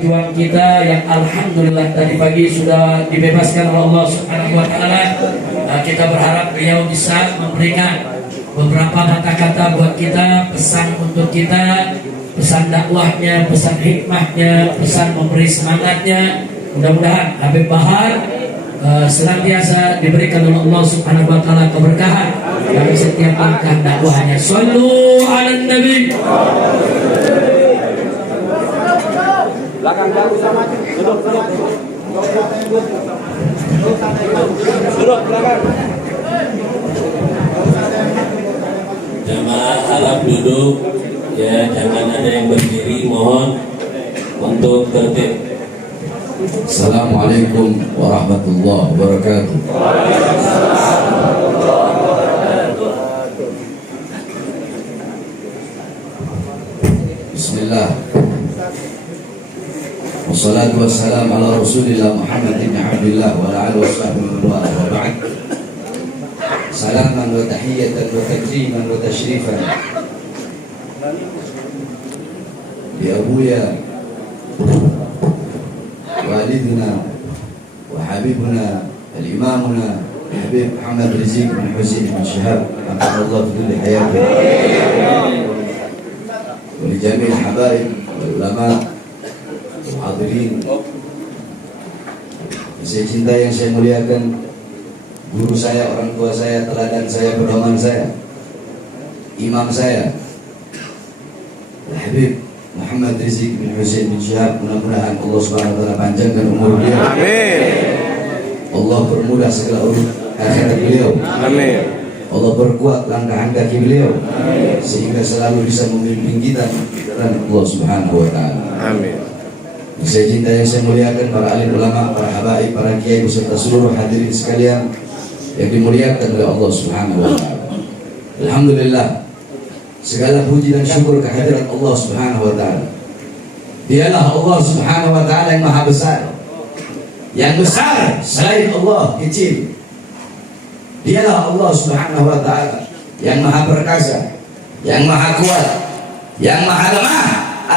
pejuang kita yang alhamdulillah tadi pagi sudah dibebaskan oleh Allah Subhanahu wa taala. Kita berharap beliau bisa memberikan beberapa kata-kata buat kita, pesan untuk kita, pesan dakwahnya, pesan hikmahnya, pesan memberi semangatnya. Mudah-mudahan Habib Bahar senantiasa diberikan oleh Allah Subhanahu wa taala keberkahan dalam setiap langkah dakwahnya. Shallu 'alan nabi. Belakang sama duduk belakang. Jamaah harap duduk ya, jangan ada yang berdiri, mohon untuk tertib. Assalamualaikum warahmatullahi wabarakatuh. Bismillah. Wassalatu wassalamu ala Rasulillah Muhammad ibn Abdullah wa ala alihi washabbihi wa ba'd. Salaman wa tahiyatan wa takriman wa tashrifan li abuya والدنا وحبيبنا الإمامنا الحبيب محمد رزيق بن حسين بن شهاب حفظه الله في كل حياته ولجميع الحبايب والعلماء الحاضرين. Saya cinta yang saya muliakan, guru saya, orang tua saya, teladan saya, pedoman saya, imam saya, Habib Muhammad Rizieq bin Husain bin Syihab. Mudah-mudahan Allah Subhanahu wa taala panjangkan umur beliau. Amin. Allah permudah segala urus akhirat beliau. Amin. Allah perkuat langkah kaki beliau. Amin. Sehingga selalu bisa memimpin kita dan Allah Subhanahu wa taala. Amin. Saya cinta yang saya muliakan para alim ulama, para habaib, para kiai beserta seluruh hadirin sekalian yang dimuliakan oleh Allah Subhanahu wa taala. Alhamdulillah, segala puji dan syukur kehadirat Allah Subhanahu wa taala. Dialah Allah Subhanahu wa taala yang maha besar. Yang besar selain Allah kecil. Dialah Allah Subhanahu wa taala yang maha perkasa, yang maha kuat, yang maha lemah,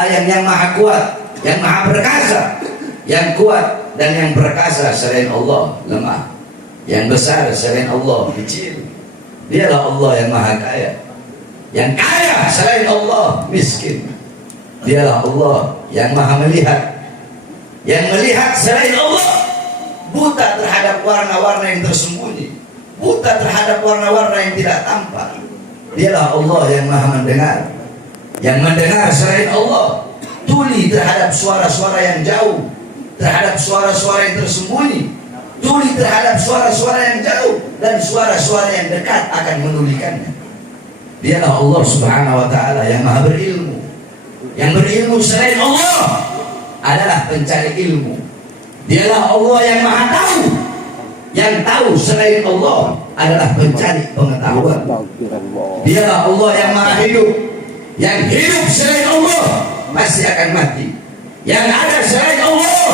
yang maha kuat, yang maha perkasa, yang kuat dan yang perkasa selain Allah lemah. Yang besar selain Allah kecil. Dialah Allah yang maha kaya. Yang kaya selain Allah miskin. Dialah Allah yang maha melihat. Yang melihat selain Allah buta terhadap warna-warna yang tersembunyi, buta terhadap warna-warna yang tidak tampak. Dialah Allah yang maha mendengar. Yang mendengar selain Allah tuli terhadap suara-suara yang jauh, terhadap suara-suara yang tersembunyi, tuli terhadap suara-suara yang jauh, dan suara-suara yang dekat akan menulikannya. Dialah Allah Subhanahu wa taala yang maha berilmu. Yang berilmu selain Allah adalah pencari ilmu. Dialah Allah yang maha tahu. Yang tahu selain Allah adalah pencari pengetahuan. Dialah Allah yang maha hidup. Yang hidup selain Allah pasti akan mati. Yang ada selain Allah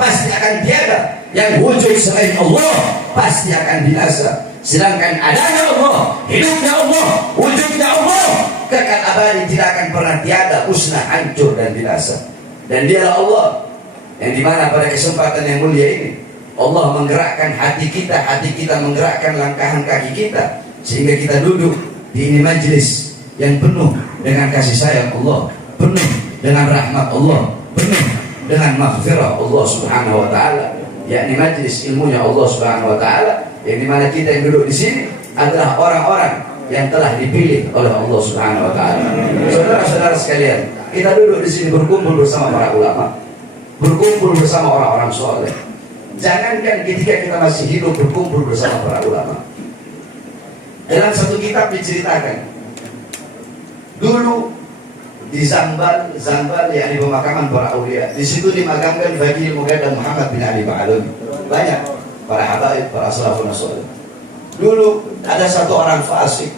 pasti akan tiada. Yang wujud selain Allah pasti akan binasa. Sedangkan adanya Allah, hidupnya Allah, wujudnya Allah, kekal abadi, tidak akan pernah tiada, musnah, hancur dan binasa. Dan dialah Allah yang dimana pada kesempatan yang mulia ini Allah menggerakkan hati kita menggerakkan langkahan kaki kita, sehingga kita duduk di ini majlis yang penuh dengan kasih sayang Allah, penuh dengan rahmat Allah, penuh dengan maghfirah Allah Subhanahu wa taala, yakni majlis ilmunya Allah Subhanahu wa taala, yang dimana kita yang duduk di sini adalah orang-orang yang telah dipilih oleh Allah Subhanahu wa taala. Saudara-saudara sekalian, kita duduk di sini berkumpul bersama para ulama, berkumpul bersama orang-orang soleh. Jangankan ketika kita masih hidup berkumpul bersama para ulama. Dalam satu kitab diceritakan, dulu di Zambal yang di pemakaman para aulia, di situ dimakamkan Bagi Muqaddam Muhammad bin Ali Ba'alun. Banyak para habaib, para salafun salih. Dulu ada satu orang fasik,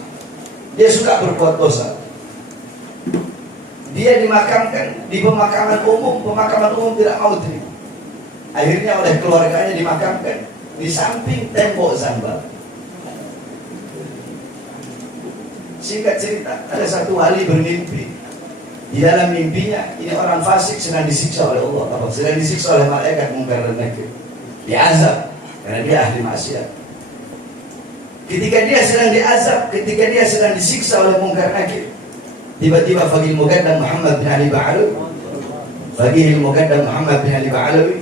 dia suka berbuat dosa. Dia dimakamkan di pemakaman umum tidak mau terima. Akhirnya oleh keluarganya dimakamkan di samping tembok Zambal. Singkat cerita, ada satu wali bermimpi. Di dalam mimpinya ini orang fasik sedang disiksa oleh Allah, sedang disiksa oleh malaikat Munkar dan Nakir, diazab karena dia ahli maksiat. Ketika dia sedang diazab, ketika dia sedang disiksa oleh Munkar Nakir, tiba-tiba Faqih Muqaddam Muhammad bin Ali Ba'alawi, Faqih Muqaddam Muhammad bin Ali Ba'alawi,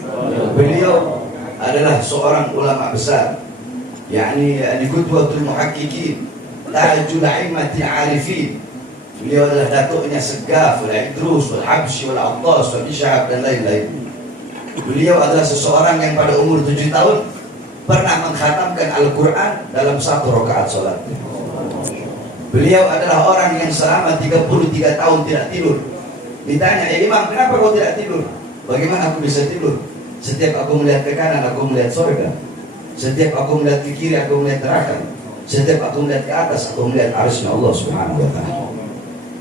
beliau adalah seorang ulama besar, yakni qudwatul muhaqqiqin, tajul a'immatil 'arifin. Beliau adalah datuknya Segaf, Al-Idrus, Al-Habsyi, Al-Attas, Al-Ishab dan lain-lain. Beliau adalah seseorang yang pada umur 7 tahun pernah mengkhatamkan Al-Quran dalam 1 rakaat sholat. Beliau adalah orang yang selama 33 tahun tidak tidur. Ditanya, Imam, kenapa kau tidak tidur? Bagaimana aku bisa tidur? Setiap aku melihat ke kanan, aku melihat surga. Setiap aku melihat ke kiri, aku melihat neraka. Setiap aku melihat ke atas, aku melihat arsy Allah Subhanahu wa Ta'ala.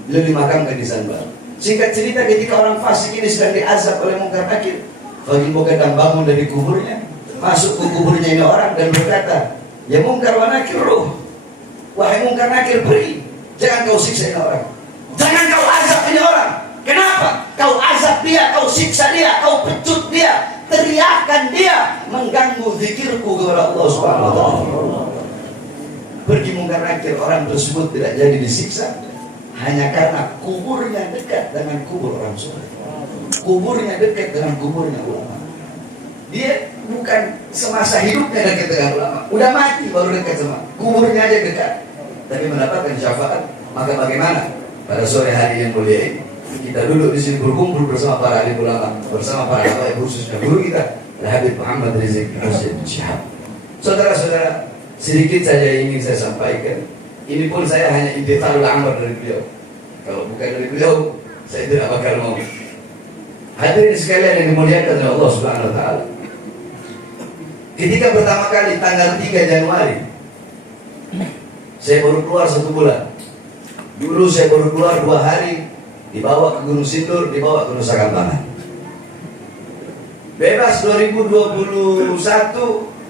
Beliau dimakamkan di Zanbar. Singkat cerita, ketika orang fasik ini sedang diazab oleh Munkar Nakir, Faqih Muqaddam bangun dari kuburnya, masuk ke kuburnya ini orang dan berkata, ya Munkar wa Nakir ruh, wahai Munkar Nakir, beri, jangan kau siksa ini orang, jangan kau azab ini orang. Kenapa? Kau azab dia, kau siksa dia, kau pecut dia, teriakan dia, mengganggu zikirku kepada Allah Subhanahu wa Ta'ala. Pergi Munkar Nakir, orang tersebut tidak jadi disiksa hanya karena kuburnya dekat dengan kubur orang soleh, kuburnya dekat dengan kuburnya ulama. Dia bukan semasa hidupnya dekat dengan ulama, udah mati baru dekat sama kuburnya aja dekat, tapi mendapatkan syafaat. Maka bagaimana pada sore hari yang mulia ini kita duduk di sini berkumpul bersama para alim ulama, bersama para habaib khususnya guru kita Habib Muhammad Rizik Hussein Syihab. Saudara-saudara, sedikit saja ingin saya sampaikan. Ini pun saya hanya intiqalul amr dari beliau. Kalau bukan dari beliau, saya tidak bakal mau. Hadirin sekalian yang dimuliakan oleh Allah Subhanahu wa Ta'ala. Ketika pertama kali tanggal 3 Januari, saya baru keluar 1 bulan. Dulu saya baru keluar 2 hari, dibawa ke Gunung Sindur, dibawa ke Nusa Kambangan. Bebas 2021,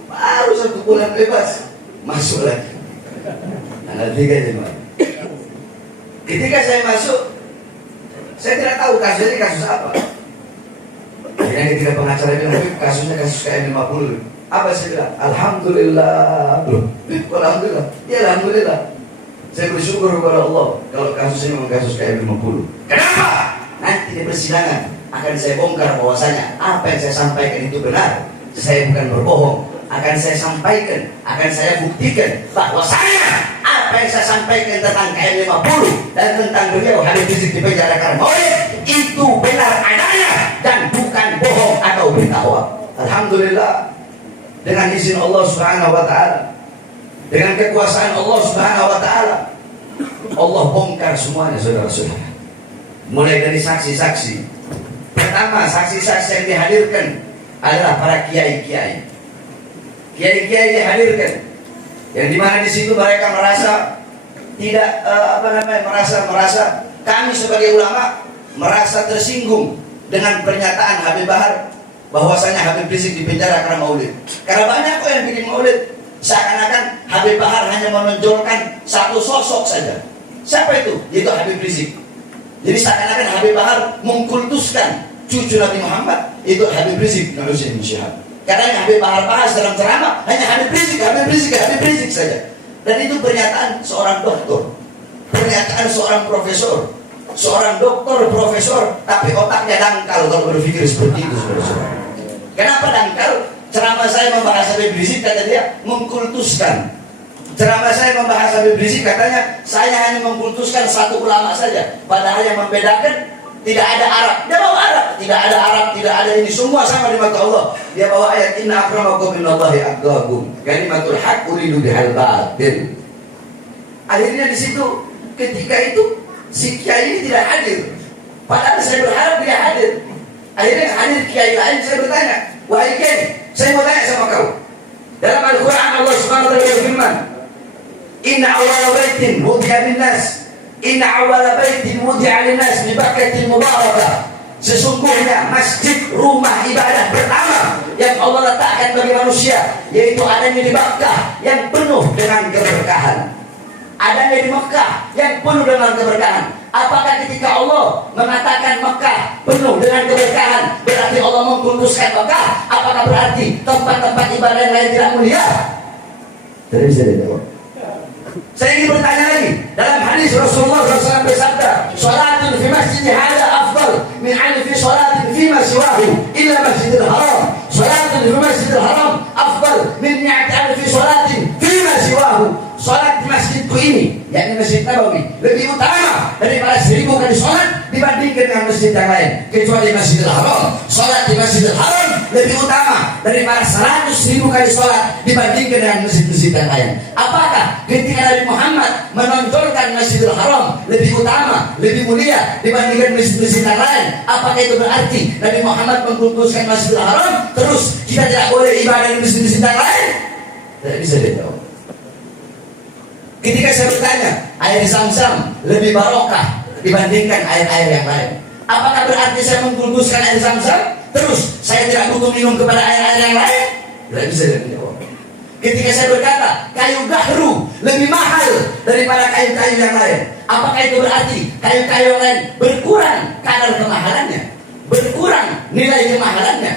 baru 1 bulan bebas, masuk lagi. Tanggal 3 Januari. Ketika saya masuk, saya tidak tahu kasusnya kasus apa. Akhirnya ketika pengacara bilang, kasusnya kasus KM50. Apa saya bilang? Alhamdulillah. Loh, alhamdulillah. Ya alhamdulillah. Saya bersyukur kepada Allah kalau kasusnya memang kasus KM50. Kenapa? Nanti di persidangan akan saya bongkar bahwasanya apa yang saya sampaikan itu benar. Saya bukan berbohong. Akan saya sampaikan, akan saya buktikan bahwasanya apa yang saya sampaikan tentang KM50 dan tentang beliau Habib Rizik di penjara karena maulid itu benar adanya dan bukan bohong atau berita hoax. Alhamdulillah, dengan izin Allah Subhanahu wa Ta'ala, dengan kekuasaan Allah Subhanahu wa Ta'ala, Allah bongkar semuanya, saudara-saudara. Mulai dari saksi-saksi. Pertama, saksi-saksi yang dihadirkan adalah para kiai-kiai. Kiai-kiai dihadirkan, yang dimana di situ mereka merasa tidak merasa kami sebagai ulama merasa tersinggung dengan pernyataan Habib Bahar bahwasanya Habib Rizik dipenjara karena maulid. Karena banyak kok yang bikin maulid seakan-akan Habib Bahar hanya menonjolkan satu sosok saja. Siapa itu? Yaitu Habib Rizik. Jadi seakan-akan Habib Bahar mengkultuskan cucu Nabi Muhammad, itu Habib Rizik Hussein Syihab. Karena yang Habib Bahar bahas dalam ceramah hanya Habib Rizik, Habib Rizik, Habib Rizik saja. Dan itu pernyataan seorang doktor, pernyataan seorang profesor, seorang doktor, profesor, tapi otaknya dangkal kalau berpikir seperti itu, saudara-saudara. Kenapa dangkal? Ceramah saya membahas Habib Rizik, kata dia, mengkultuskan. Ceramah saya membahas Habib Rizik, katanya saya hanya mengkultuskan satu ulama saja. Padahal yang membedakan tidak ada Arab. Dia bawa Arab, tidak ada Arab, tidak ada ini, semua sama di mata Allah. Dia bawa ayat inna akramakum minallahi atqakum. Kalimatul haq uridu bihal batil. Akhirnya di situ ketika itu si kiai ini tidak hadir. Padahal saya berharap dia hadir. Akhirnya hadir kiai lain, saya bertanya, wahai kiai, saya mau tanya sama kau. Dalam Al-Quran Allah Subhanahu wa taala berfirman, inna awwala baitin wudi'a lin-nas, inna awwala baitin wudi'a lin-nas bi Bakkatil Mubarakah. Sesungguhnya masjid rumah ibadah pertama yang Allah letakkan bagi manusia yaitu adanya di Bakkah yang penuh dengan keberkahan. adanya di Mekah yang penuh dengan keberkahan. Apakah ketika Allah mengatakan Mekah penuh dengan keberkahan berarti Allah mengkuduskan Mekah? Apakah berarti tempat-tempat ibadah yang lain tidak mulia? Tidak bisa dijawab. Saya ingin bertanya lagi. Dalam hadis Rasulullah SAW bersabda, "Salatun fi masjid hadza afdal min alfi salatin fi ma siwahu illa masjidil haram." Salatun fi masjidil haram afdal min mi'ati alfi salatin fi ma siwahu. Salat di masjidku ini, yakni Masjid Nabawi, lebih utama daripada 1000 kali salat dibandingkan dengan masjid yang lain, kecuali Masjidil Haram. Salat di Masjidil Haram lebih utama daripada 100.000 kali salat dibandingkan dengan masjid-masjid yang lain. Apakah ketika Nabi Muhammad menonjolkan Masjidil Haram lebih utama, lebih mulia dibandingkan masjid-masjid yang lain, apakah itu berarti Nabi Muhammad mengkuduskan Masjidil Haram terus kita tidak boleh ibadah di masjid-masjid yang lain? Tidak bisa dijawab. Ketika saya bertanya, air Zam-Zam lebih barokah dibandingkan air-air yang lain, apakah berarti saya mengkuduskan air Zam-Zam terus saya tidak butuh minum kepada air-air yang lain? Tidak bisa dijawab. Ketika saya berkata kayu gahru lebih mahal daripada kayu-kayu yang lain, apakah itu berarti kayu-kayu yang lain berkurang kadar kemahalannya, berkurang nilai kemahalannya?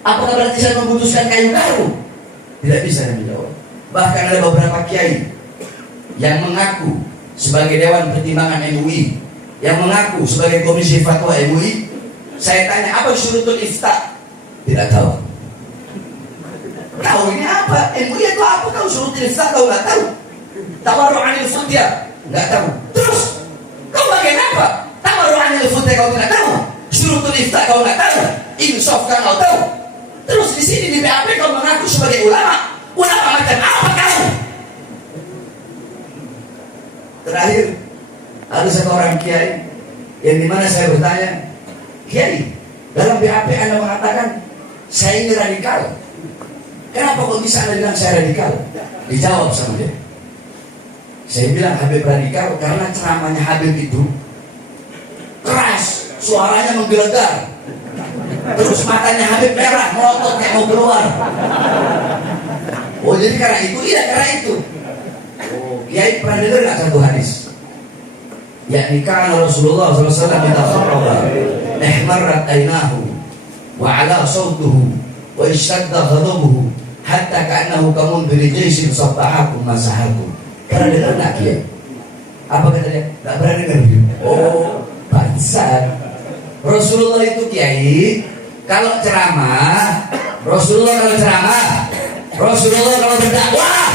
Apakah berarti saya memutuskan kayu gahru? Tidak bisa dijawab. Bahkan ada beberapa kiai yang mengaku sebagai Dewan Pertimbangan MUI, yang mengaku sebagai Komisi Fatwa MUI. Saya tanya, apa syurutul ifta? Tidak tahu. Tahu ini apa? MUI itu apa? Kau syurutul ifta kau nggak tahu. Tawarru anil futya nggak tahu. Terus kau bagian apa? Tawarru anil futya kau tidak tahu. Syurutul ifta kau nggak tahu. Insaf kan kau tahu. Terus di sini di BAP kau mengaku sebagai ulama. Ulama macam apa kau? Terakhir ada satu orang kiai yang dimana saya bertanya, kiai, dalam BAP Anda mengatakan saya ini radikal, kenapa kok bisa Anda bilang saya radikal? Dijawab sama dia, saya bilang Habib radikal karena ceramahnya Habib itu keras, suaranya menggelegar, terus matanya Habib merah, melotot kayak mau keluar. Oh jadi karena itu? Iya karena itu. Kiai pernah dengar nggak satu hadis? Yakni kana Rasulullah SAW idza kharaba ihmarrat aynahu wa ala sawtuhu wa ishtadda ghadabuhu hatta ka'annahu kamundhiri jaysin sabbahakum masahakum. Pernah dengar nggak Kiai? Apa kata dia? Nggak pernah dengar. Oh, pantesan. Rasulullah itu Kiai kalau ceramah, Rasulullah kalau berdakwah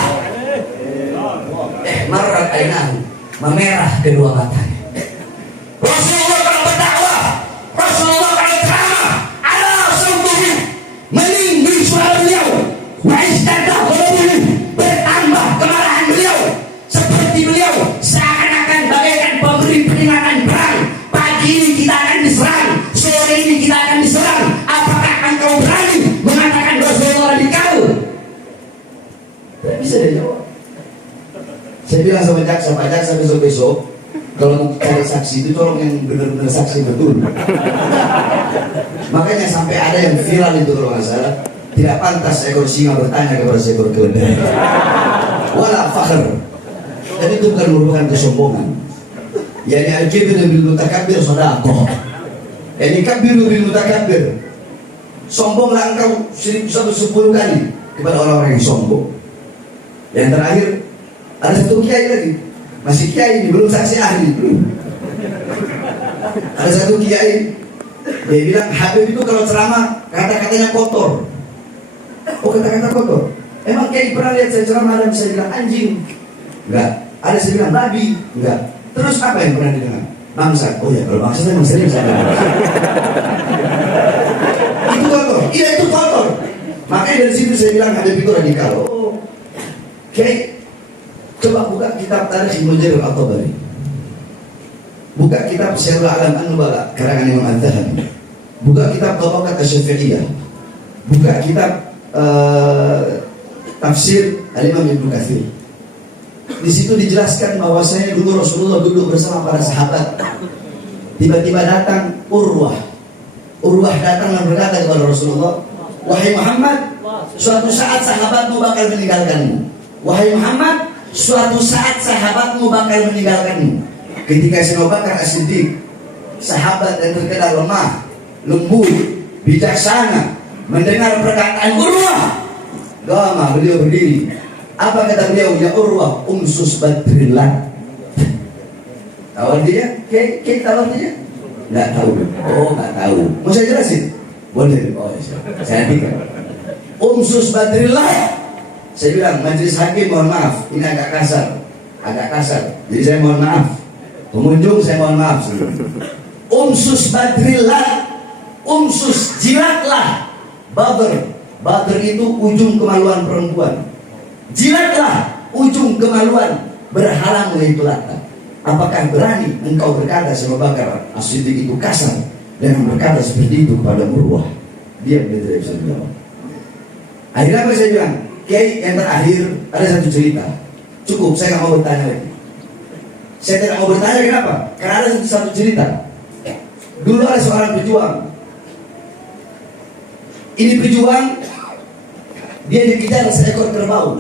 marrat ainahu, memerah kedua matanya. Rasulullah kalau berdakwah, Rasulullah kalau ceramah, ala sawtuhu, meninggi suara beliau, wa istadda ghadabuhu, bertambah kemarahan beliau, seperti beliau seakan-akan bagaikan pemberi peringatan perang. Pagi ini kita akan diserang, sore ini kita akan diserang. Apakah engkau berani mengatakan Rasulullah radikal? Tidak bisa dijawab. Saya bilang sama jaksa, Pak Jaksa besok-besok kalau mau cari saksi itu tolong yang benar-benar saksi betul. Makanya sampai ada yang viral itu kalau nggak salah, tidak pantas ekor singa bertanya kepada seekor keledai. Wala fakhr. Dan itu bukan merupakan kesombongan. Yani al-kibru bil mutakabbir sadaqah. Yani kabiru bil mutakabbir. Sombonglah engkau 1010 kali kepada orang-orang yang sombong. Yang terakhir ada satu kiai lagi, masih kiai ini, belum saksi ahli. Ada satu kiai, dia bilang Habib itu kalau ceramah kata-katanya kotor. Oh kata-kata kotor. Emang kiai pernah lihat saya ceramah ada bisa bilang anjing? Enggak. Ada saya bilang babi? Enggak. Terus apa yang pernah didengar? Bangsa. Oh ya kalau bangsa memang sering saya bilang. Itu kotor. Iya itu kotor. Makanya dari situ saya bilang Habib itu radikal. Oh, kiai. Coba buka kitab Tarikh Ibnu Jarir At-Tabari. Buka kitab Syiarul A'lam An-Nubala karangan Imam Az-Zahabi. Buka kitab Tabaqat Asy-Syafi'iyah. Buka kitab Tafsir Al-Imam Ibnu Katsir. Di situ dijelaskan bahwasanya dulu Rasulullah duduk bersama para sahabat. Tiba-tiba datang Urwah. Urwah datang dan berkata kepada Rasulullah, "Wahai Muhammad, suatu saat sahabatmu bakal meninggalkanmu. Wahai Muhammad, suatu saat sahabatmu bakal meninggalkanmu. Ketika Sayyidina Abu Bakar As-Siddiq, sahabat yang terkenal lemah, lembut, bijaksana, mendengar perkataan Urwah, lama beliau berdiri. Apa kata beliau? Ya Urwah, umsus badrillah. Tahu dia? Kayak tahu dia? Nggak tahu. Oh, nggak tahu. Mau saya jelasin? Boleh. Oh, saya tinggal. Umsus badrillah. Saya bilang, majelis hakim mohon maaf, ini agak kasar. Jadi saya mohon maaf. Pengunjung saya mohon maaf. Umsus badrillah. Umsus, jilatlah. Badr itu ujung kemaluan perempuan. Jilatlah ujung kemaluan berhalang itu latar. Apakah berani engkau berkata sama Bakar As-Siddiq itu kasar dan berkata seperti itu kepada Urwah? Dia tidak bisa menjawab. Akhirnya apa saya bilang? Kiai, yang terakhir ada satu cerita. Cukup, saya nggak mau bertanya lagi. Saya tidak mau bertanya kenapa? Karena ada satu cerita. Dulu ada seorang pejuang. Ini pejuang, dia dikejar seekor kerbau.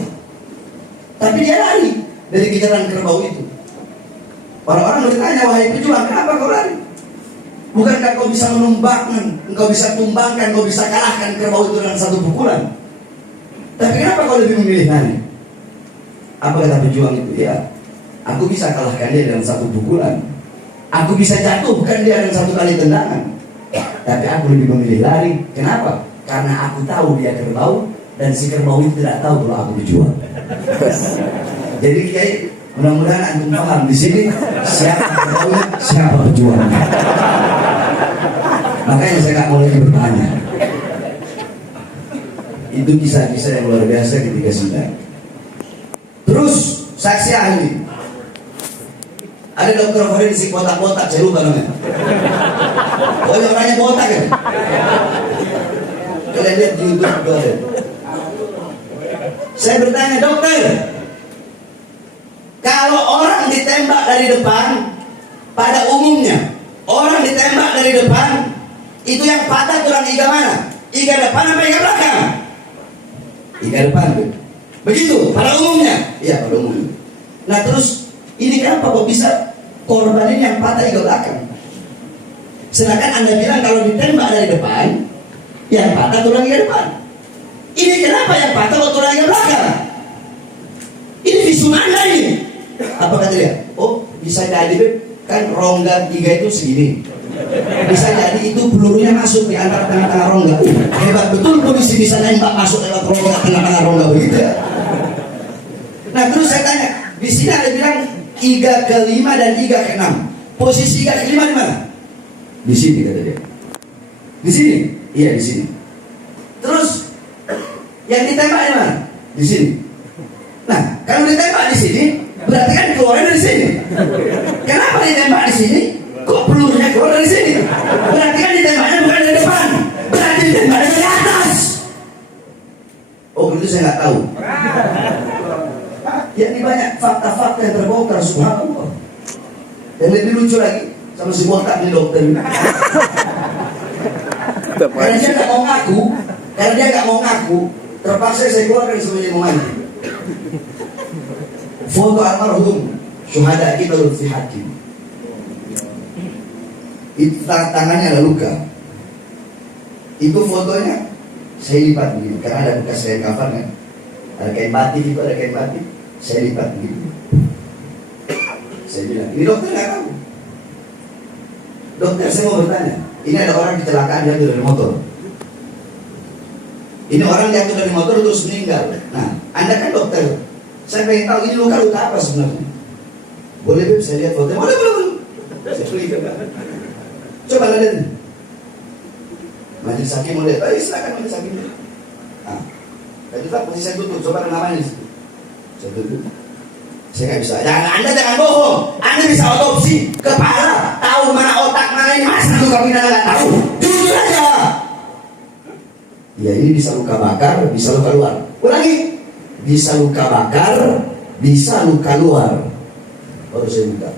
Tapi dia lari dari kejaran kerbau itu. Orang-orang bertanya, wahai pejuang, kenapa kau lari? Bukankah kau bisa menumbangkan, engkau bisa tumbangkan, kau bisa kalahkan kerbau itu dengan satu pukulan? Tapi kenapa kau lebih memilih lari? Apa kata pejuang itu? Ya, aku bisa kalahkan dia dengan satu pukulan. Aku bisa jatuhkan dia dengan satu kali tendangan. Tapi aku lebih memilih lari. Kenapa? Karena aku tahu dia kerbau dan si kerbau itu tidak tahu kalau aku pejuang. Jadi kayak mudah-mudahan antum paham di sini siapa kerbaunya, siapa pejuang. Makanya saya nggak mau lagi bertanya. Itu kisah-kisah yang luar biasa ketika sidang. Terus saksi ahli. Ada dokter forensik botak-botak, saya lupa namanya. Pokoknya orangnya botak kan. Kalian lihat di YouTube boleh. Saya bertanya, dokter, kalau orang ditembak dari depan, pada umumnya orang ditembak dari depan, itu yang patah tulang iga mana? Iga depan apa iga belakang? Iga depan. Begitu pada umumnya. Iya, pada umumnya. Nah terus ini kenapa kok bisa korban ini yang patah iga belakang? Sedangkan Anda bilang kalau ditembak dari depan, yang patah tulang iga depan. Ini kenapa yang patah kok tulang iga belakang? Ini visum Anda ini. Apa kata dia? Oh, bisa jadi kan rongga iga itu segini. Bisa jadi itu pelurunya masuk di antara tengah-tengah rongga. Hebat betul polisi bisa nembak masuk lewat rongga, tengah-tengah rongga begitu ya. Nah terus saya tanya, di sini ada bilang iga ke-5 dan iga ke-6. Posisi iga ke-5 di mana? Di sini kata dia. Di sini? Iya di sini. Terus yang ditembak di mana? Di sini. Nah kalau ditembak di sini, berarti kan keluarnya dari sini. Kenapa ditembak di sini? Kok pelurunya keluar dari sini? Berarti kan ditembaknya bukan dari depan. Berarti ditembaknya dari atas. Oh itu saya nggak tahu. Ya ini banyak fakta-fakta yang terbongkar, subhanallah. Yang lebih lucu lagi sama si botak ini dokter. Karena dia nggak mau ngaku, terpaksa saya keluarkan semuanya mau mandi. Foto almarhum syuhada kita Lutfi Hakim. Itu tangannya ada luka. Itu fotonya saya lipat begini karena ada bekas kain kafan kan. Ada kain batik itu, ada kain batik. Saya lipat begini. Saya bilang, ini dokter nggak tahu. Dokter, saya mau bertanya. Ini ada orang kecelakaan jatuh dari motor. Ini orang jatuh dari motor terus meninggal. Nah, Anda kan dokter. Saya pengen tahu ini luka-luka apa sebenarnya. Boleh Beb, saya lihat fotonya. Boleh. Saya lihat. Coba lihat. Majelis hakim mau lihat. Ayo silakan majelis hakim. Nah, tadi tak posisi saya tutup. Coba namanya di situ. Saya tutup. Saya nggak bisa. Anda jangan bohong. Anda bisa otopsi kepala, tahu mana otak mana ini. Masa luka pidana nggak tahu? Jujur aja. Ya ini bisa luka bakar, bisa luka luar. Ulangi. Bisa luka bakar, bisa luka luar. Baru saya buka.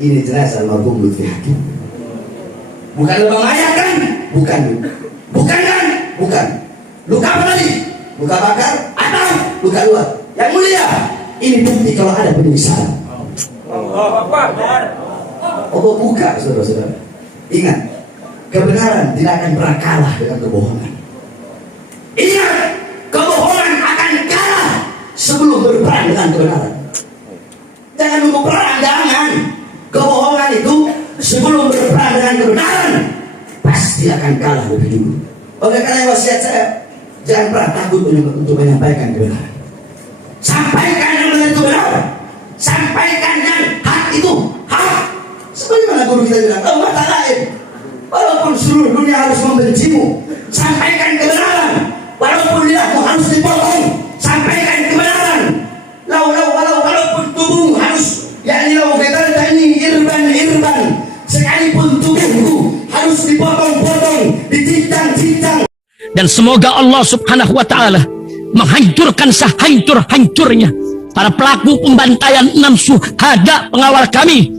Ini jenazah almarhum Lutfi Hakim. Bukan lubang mayat kan? Bukan. Bukan kan? Bukan. Luka apa tadi? Luka bakar atau luka luar? Yang mulia, Ini bukti kalau ada penyiksaan. Allah buka, saudara-saudara. Ingat, kebenaran tidak akan pernah kalah dengan kebohongan. Ingat, kebohongan akan kalah sebelum berperang dengan kebenaran. Jangan nunggu perang, jangan. Kebohongan itu sebelum berperang dengan kebenaran pasti akan kalah lebih dulu. Oleh karena wasiat saya, jangan pernah takut untuk menyampaikan kebenaran. Sampaikan yang benar itu benar. Sampaikan yang hak itu hak. Sebagaimana guru kita bilang, Allah tak lain. Walaupun seluruh dunia harus membencimu, sampaikan kebenaran. Walaupun lidahmu harus dipotong, sampaikan kebenaran. Walaupun tubuhmu harus, yakni lau kita tani irban, sekalipun tubuhku harus dipotong-potong, dicincang-cincang. Dan semoga Allah subhanahu wa ta'ala menghancurkan sehancur-hancurnya para pelaku pembantaian 6 syuhada pengawal kami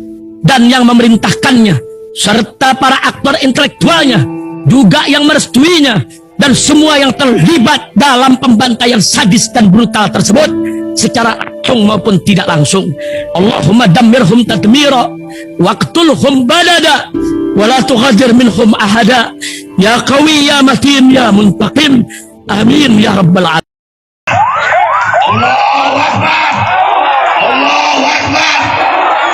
dan yang memerintahkannya, serta para aktor intelektualnya juga yang merestuinya, dan semua yang terlibat dalam pembantaian sadis dan brutal tersebut secara langsung maupun tidak langsung. Allahumma dammirhum tadmira waqtulhum badada wala tughadir minhum ahada ya qawi ya matin ya muntaqim amin ya rabbal alamin.